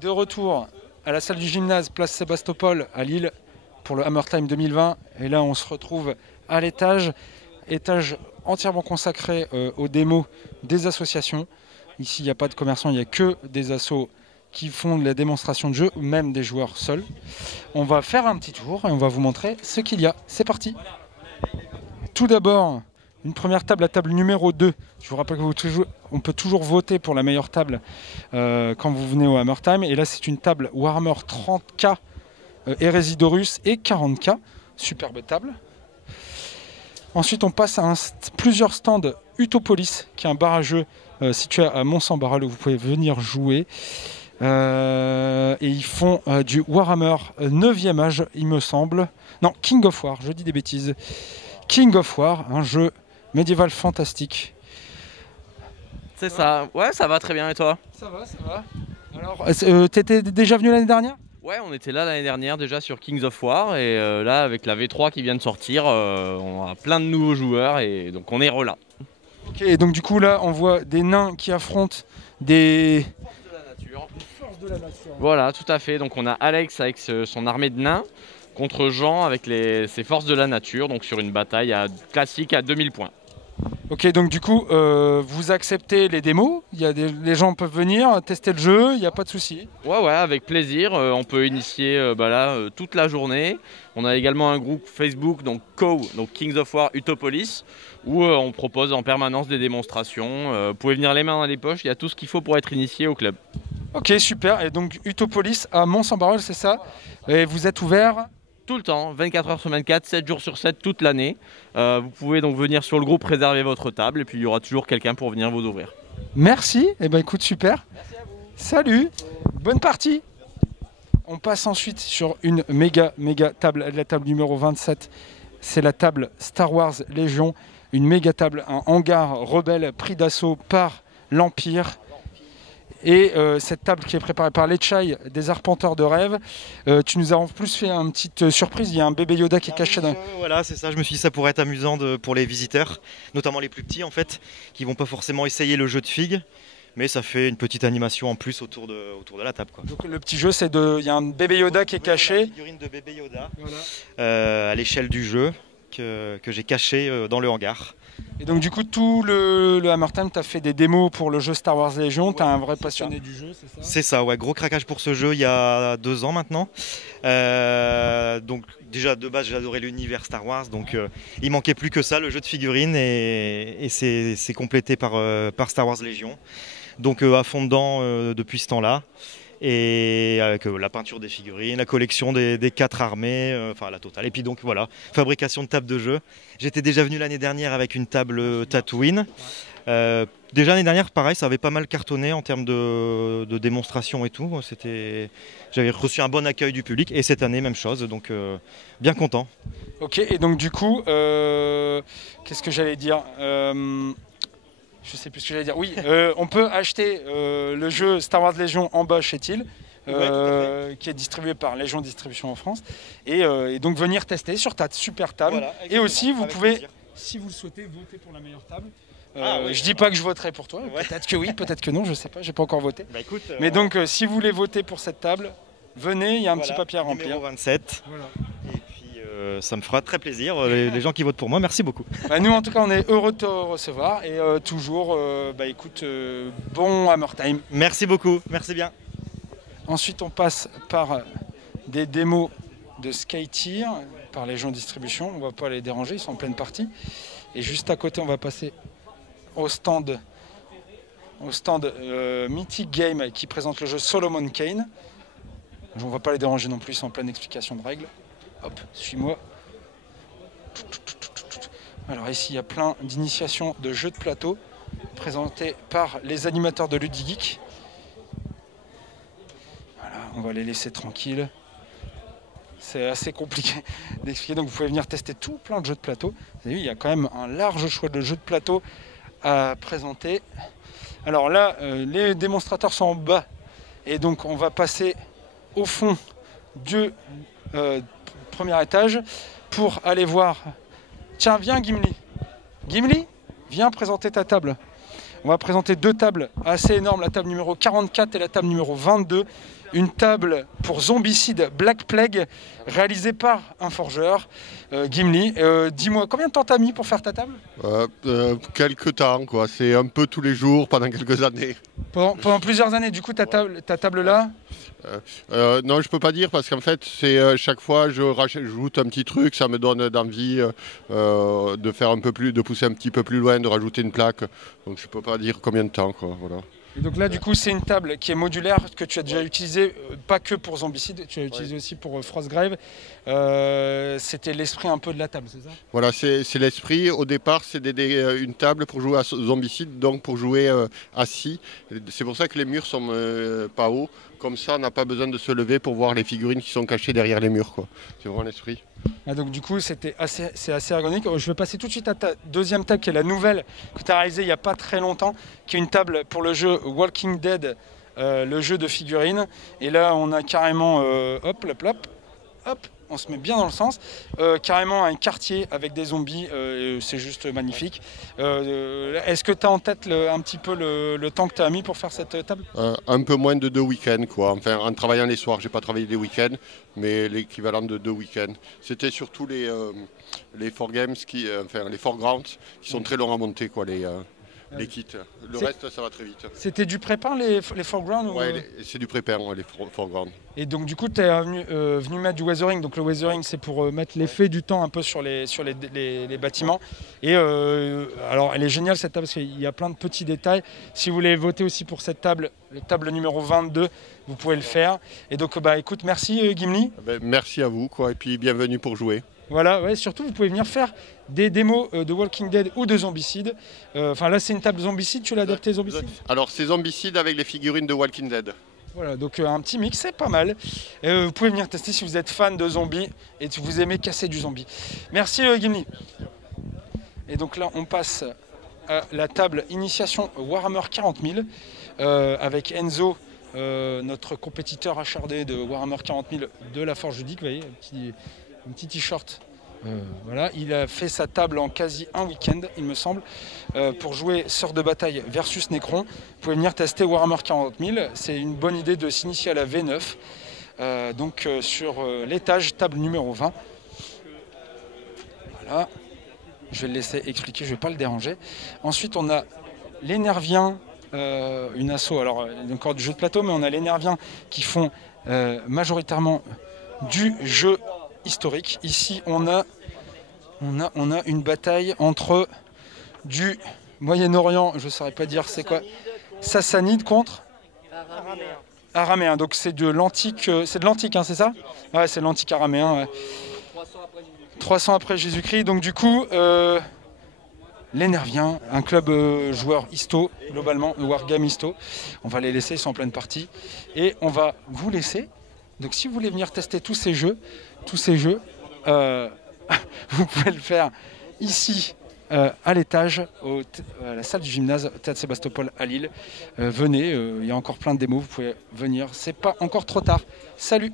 de retour à la salle du gymnase, place Sébastopol à Lille pour le Hammer Time 2020. Et là, on se retrouve à l'étage entièrement consacré aux démos des associations. Ici, il n'y a pas de commerçants, il n'y a que des assos qui font de la démonstration de jeu, ou même des joueurs seuls. On va faire un petit tour et on va vous montrer ce qu'il y a. C'est parti. Tout d'abord, une première table, la table numéro 2. Je vous rappelle qu'on peut toujours voter pour la meilleure table quand vous venez au Hammer Time. Et là, c'est une table Warhammer 30K, Hérésie d'Horus et 40K. Superbe table. Ensuite, on passe à plusieurs stands Utopolis, qui est un bar à jeu situé à Mont-Saint-Barral où vous pouvez venir jouer. Et ils font du Warhammer 9e âge, il me semble. Non, King of War, je dis des bêtises. King of War, un jeu médiéval fantastique. C'est ça, ouais, ça va très bien, et toi? Ça va, ça va. Alors, t'étais déjà venu l'année dernière? Ouais, on était là l'année dernière déjà sur Kings of War, et là avec la V3 qui vient de sortir, on a plein de nouveaux joueurs, et donc on est là. Ok, et donc du coup là, on voit des nains qui affrontent des... Forces de la nature. Des forces de la nature. Voilà, tout à fait, donc on a Alex avec son armée de nains, contre Jean avec ses forces de la nature, donc sur une bataille classique à 2000 points. Ok, donc du coup, vous acceptez les démos, les gens peuvent venir tester le jeu, il n'y a pas de souci. Ouais, avec plaisir, on peut initier toute la journée. On a également un groupe Facebook, donc Kings of War Utopolis, où on propose en permanence des démonstrations. Vous pouvez venir les mains dans les poches, il y a tout ce qu'il faut pour être initié au club. Ok, super, et donc Utopolis à Mont-Saint-Barral, c'est ça? Et vous êtes ouvert? Tout le temps, 24 heures sur 24, 7 jours sur 7, toute l'année. Vous pouvez donc venir sur le groupe, réserver votre table, et puis il y aura toujours quelqu'un pour venir vous ouvrir. Merci, et ben écoute, super. Merci à vous. Salut, bonne partie. On passe ensuite sur une méga table, la table numéro 27. C'est la table Star Wars Légion, une méga table, un hangar rebelle pris d'assaut par l'Empire. Et cette table qui est préparée par Lechai des Arpenteurs de Rêve. Tu nous as en plus fait une petite surprise, il y a un bébé Yoda qui est caché dans... Voilà, c'est ça, je me suis dit ça pourrait être amusant pour les visiteurs, notamment les plus petits en fait, qui vont pas forcément essayer le jeu de figues, mais ça fait une petite animation en plus autour de la table, quoi. Donc le petit jeu, il y a un bébé Yoda qui est caché. Une figurine de bébé Yoda, voilà. À l'échelle du jeu, que j'ai caché dans le hangar. Et donc du coup, tout le Hammer Time, tu as fait des démos pour le jeu Star Wars Légion, tu es un vrai passionné du jeu, c'est ça? C'est ça, ouais, gros craquage pour ce jeu il y a 2 ans maintenant. Donc déjà de base j'adorais l'univers Star Wars, donc il manquait plus que ça, le jeu de figurines, et c'est complété par Star Wars Légion. Donc à fond dedans depuis ce temps-là. Et avec la peinture des figurines, la collection des 4 armées, enfin la totale. Et puis donc voilà, fabrication de table de jeu. J'étais déjà venu l'année dernière avec une table Tatooine. Déjà l'année dernière, pareil, ça avait pas mal cartonné en termes de démonstration et tout. J'avais reçu un bon accueil du public, et cette année même chose, donc bien content. Ok, et donc du coup, qu'est-ce que j'allais dire? Je sais plus ce que j'allais dire. Oui, on peut acheter le jeu Star Wars Légion en bas chez TIL, qui est distribué par Légion Distribution en France, et donc venir tester sur ta super table. Voilà, et aussi, vous pouvez, plaisir, si vous le souhaitez, voter pour la meilleure table. Je dis pas que je voterai pour toi, peut-être que oui, peut-être que non, je sais pas, j'ai pas encore voté. Bah, écoute, mais donc, si vous voulez voter pour cette table, venez, il y a un petit papier à remplir. Numéro 27. Voilà. Ça me fera très plaisir, les gens qui votent pour moi, merci beaucoup. Bah, nous en tout cas on est heureux de te recevoir, et toujours écoute, bon Hammer Time. Merci beaucoup, merci bien. Ensuite on passe par des démos de Skytier par Légion Distribution, on va pas les déranger, ils sont en pleine partie. Et juste à côté on va passer au stand Mythic Game qui présente le jeu Solomon Kane. On va pas les déranger non plus, ils sont en pleine explication de règles. Hop, suis-moi. Alors ici, il y a plein d'initiations de jeux de plateau présentés par les animateurs de Ludigeek. Voilà, on va les laisser tranquilles. C'est assez compliqué d'expliquer, donc vous pouvez venir tester tout plein de jeux de plateau. Vous avez vu, il y a quand même un large choix de jeux de plateau à présenter. Alors là, les démonstrateurs sont en bas, et donc on va passer au fond du premier étage pour aller voir. Tiens, viens Gimli. Gimli, viens présenter ta table. On va présenter 2 tables assez énormes, la table numéro 44 et la table numéro 22. Une table pour Zombicide Black Plague, réalisée par un forgeur, Gimli. Dis-moi, combien de temps t'as mis pour faire ta table? Quelques temps, quoi. C'est un peu tous les jours pendant quelques années. Pendant plusieurs années, du coup, ta table là? Non, je peux pas dire parce qu'en fait, c'est chaque fois je rajoute un petit truc, ça me donne d'envie de faire un peu plus, de pousser un petit peu plus loin, de rajouter une plaque. Donc je peux pas dire combien de temps, quoi. Voilà. Et donc là, du coup, c'est une table qui est modulaire, que tu as déjà utilisée, pas que pour Zombicide, tu as utilisé aussi pour Frostgrave. C'était l'esprit un peu de la table, c'est ça? Voilà, c'est l'esprit. Au départ, c'est une table pour jouer à Zombicide, donc pour jouer assis. C'est pour ça que les murs sont pas hauts. Comme ça, on n'a pas besoin de se lever pour voir les figurines qui sont cachées derrière les murs, quoi. C'est vraiment l'esprit. Ah, donc du coup, c'est assez ergonomique. Je vais passer tout de suite à ta deuxième table, qui est la nouvelle que tu as réalisée il n'y a pas très longtemps, qui est une table pour le jeu Walking Dead, le jeu de figurines. Et là, on a carrément, hop, on se met bien dans le sens, carrément un quartier avec des zombies, c'est juste magnifique. Est-ce que tu as en tête un petit peu le temps que tu as mis pour faire cette table? Un peu moins de 2 week-ends, quoi. Enfin, en travaillant les soirs, j'ai pas travaillé les week-ends, mais l'équivalent de 2 week-ends. C'était surtout les foregames, les foregrounds, qui sont très longs à monter, quoi, les kits. Le reste, ça va très vite. C'était du pré-peint, les foregrounds? Ouais, c'est du pré-peint, les foregrounds. Et donc du coup, tu es venu mettre du weathering. Donc le weathering, c'est pour mettre l'effet du temps un peu sur les bâtiments. Et alors, elle est géniale cette table parce qu'il y a plein de petits détails. Si vous voulez voter aussi pour cette table, la table numéro 22, vous pouvez le faire. Et donc, écoute, merci Gimli. Merci à vous, quoi, et puis bienvenue pour jouer. Voilà, ouais, surtout vous pouvez venir faire des démos de Walking Dead ou de Zombicide. Enfin là c'est une table Zombicide, tu l'as adapté Zombicide? Alors c'est Zombicide avec les figurines de Walking Dead. Voilà, donc un petit mix, c'est pas mal. Vous pouvez venir tester si vous êtes fan de zombies et si vous aimez casser du zombie. Merci Gimli. Et donc là on passe à la table initiation Warhammer 40 000 avec Enzo, notre compétiteur acharné de Warhammer 40 000 de la Forge Ludique, vous voyez, un petit t-shirt. Voilà, il a fait sa table en quasi un week-end, il me semble, pour jouer Sœurs de bataille versus Necron. Vous pouvez venir tester Warhammer 40 000. C'est une bonne idée de s'initier à la V9. Donc sur l'étage, table numéro 20. Voilà. Je vais le laisser expliquer, je ne vais pas le déranger. Ensuite, on a les Nerviens, une asso, alors encore du jeu de plateau, mais on a les Nerviens qui font majoritairement du jeu historique. Ici, on a une bataille entre du Moyen-Orient, je ne saurais pas dire c'est quoi, Sassanide contre Araméen. Donc c'est de l'antique, hein, c'est ça? Ouais, c'est l'antique araméen. Ouais. 300 après Jésus-Christ. Donc du coup, les Nerviens, un club joueur histo, globalement, Wargame histo. On va les laisser, ils sont en pleine partie. Et on va vous laisser. Donc si vous voulez venir tester tous ces jeux, vous pouvez le faire ici à l'étage, à la salle du gymnase Théâtre Sébastopol à Lille. Venez, il y a encore plein de démos, vous pouvez venir, c'est pas encore trop tard. Salut!